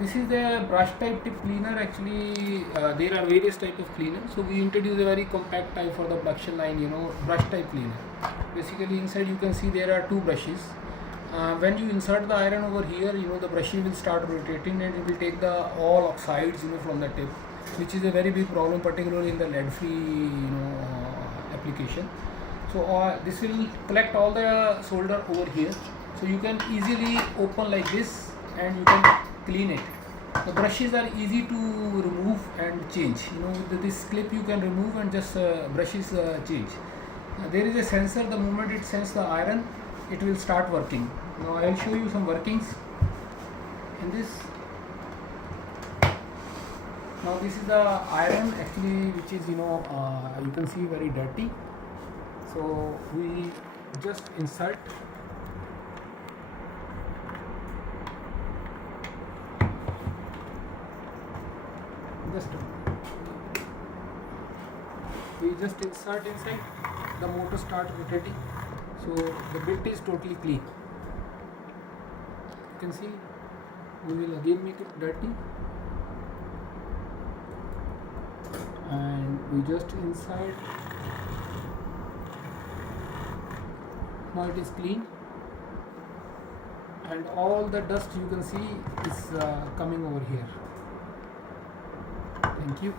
This is the brush type tip cleaner. Actually, there are various type of cleaner. So we introduce a very compact type for the production line. Brush type cleaner. Basically, inside you can see there are two brushes. When you insert the iron over here, the brushes will start rotating and it will take the all oxides, from the tip, which is a very big problem, particularly in the lead-free, application. So this will collect all the solder over here. So you can easily open like this and you can clean it. The brushes are easy to remove and change. With this clip you can remove and just brushes change. There is a sensor. The moment it senses the iron, it will start working. Now I will show you some workings in this. Now this is the iron actually, which is you can see very dirty. So we just insert. We just insert inside, the motor starts rotating, so the bit is totally clean. You can see we will again make it dirty and we just inside. Now it is clean and all the dust you can see is coming over here. Thank you.